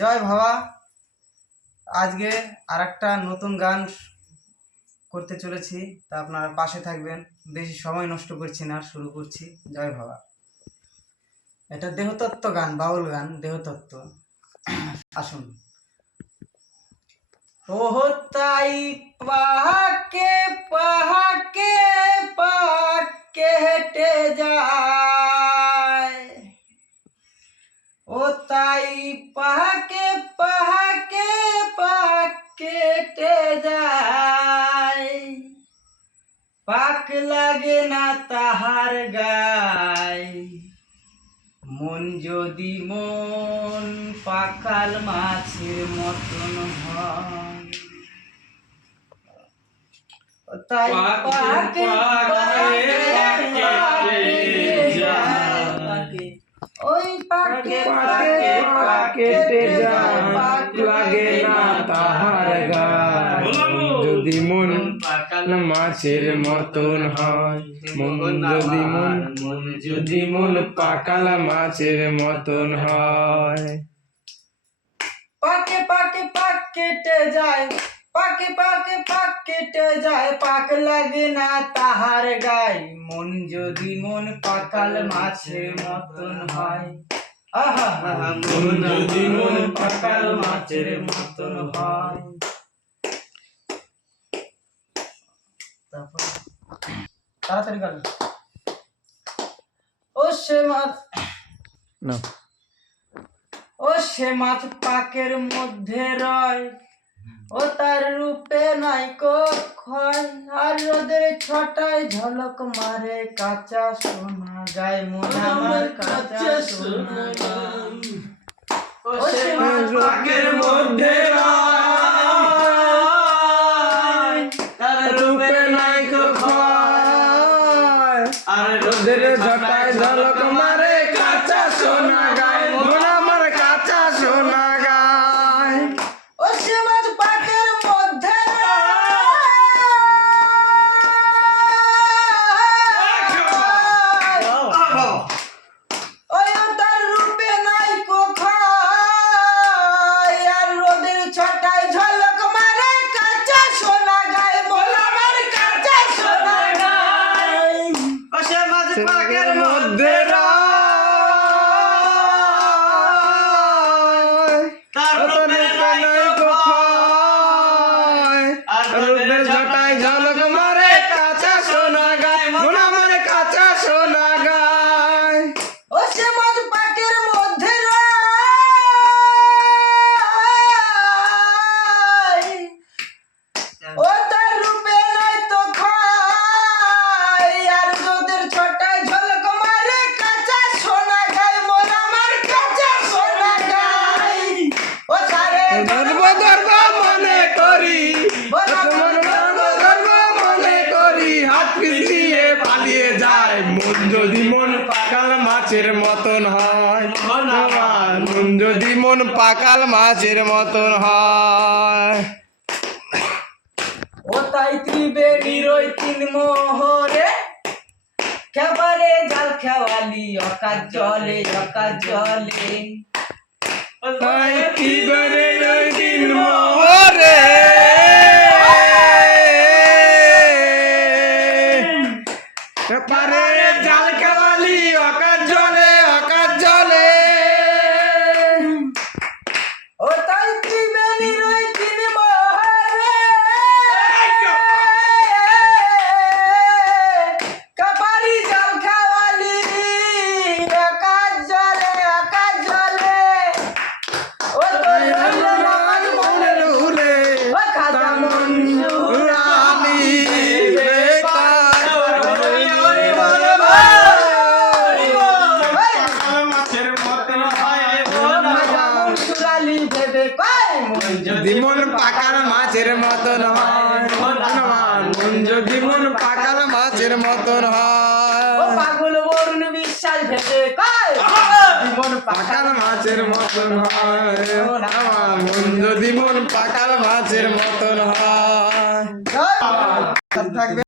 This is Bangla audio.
জয় বাবা। আজকে আরেকটা নতুন গান করতে চলেছি, তা আপনারা পাশে থাকবেন। বেশি সময় নষ্ট করছি না, শুরু করছি। জয় বাবা। এটা দেহতত্ত্ব গান, বাউল গান, দেহতত্ত্ব। আসুন। ওহ তাই পাহাকে পাহাকে পাহাকে হেঁটে যায়, ও তাই পাহাকে পাহাকে পাহাকে হেঁটে যায়, পাক লাগে না তাহার গায়, মন যদি মন পাকাল মাছের মতন হয়, তাই পাকে ওই পাকে পাকে লাগে না তাহার গায়, যদি মন মাছের মতন হয়, যদি মন পাকাল মাছের মতন হয়। পাকে পাকে পাক কেটে যায়, পাকে পাকে পাক কেটে যায়, পাক লাগে না তাহার গায়, মন যদি মন পাকাল মাছের মতন হয়। আহা মন যদি মন পাকাল মাছের মতন হয়। তারপর তাড়াতাড়ি গান। ও সে মাছ, ও সে মাছ পাকের মধ্যে রয়, ও তার রূপে নাই ক্ষয়, আর রোদের ছটায় ঝলক মারে কাঁচা সোনা গায়, মন আমার কাঁচা সোনা গায়। ও সে মাছ পাকের মধ্যে রয়, তার রূপে নাই ক্ষয়, আর রোদের ছটায় ঝলক মারে কাঁচা সোনা গায়, মন আমার কাঁচা সোনা গায়। ও সে মাছ পাকের মধ্যে ওই তার রূপে নাই ক্ষয়, আর রোদের ছটায় ঝলক মারে কাঁচা সোনা গায়, বল আমার কাঁচা সোনা গায়। ও সে মাছ পাকের মধ্যে তার রূপে নাই ক্ষয়, আর রোদের ছটায় ঝলক মারে কাঁচা সোনা গায়, মন আমার কাঁচা সোনা গায়। ও সে মাছ পাকের মধ্যে ও তার রূপে নাই তো ক্ষয়, আর রোদের ছটায় ঝলক মারে কাঁচা সোনা গায়, মন আমার কাঁচা সোনা গায়। ও সারে গর্ব গর্ব মনে করি, তোমার গর্ব গর্ব মনে করি, হাত পিছিয়ে পালিয়ে যায়, মন যদি মন পাকাল মাছের মতন হয়, মন যদি মন পাকাল মাছের মতন হয়। ও তাই ত্রিবেণীর ওই তিন মোহরে খেবারে জাল খেওয়ালি অকাজ জলে অকাজ জলে, তাই কি করে ওই দিন মোরে পারে জাল খেওয়ালি অকাজ জলে অকাজ জলে। ও তাই ত্রিবেণীর ওই তিন মোহরে খেবারে জাল খেওয়ালি অকাজ জলে অকাজ জলে, ও তাই রহমান মনে রে ও খাজা মনসুর রানী যদি মন পাকাল মাছের মতন হয়, মন যদি মন পাকাল মাছের মতন হয়, পাগল বরুণ বিশ্বাস ভেবে কয় জীবন পাকাল মাছের মতন হয়, মন যদি মন পাকাল মাছের মতন হয়। থাকবে।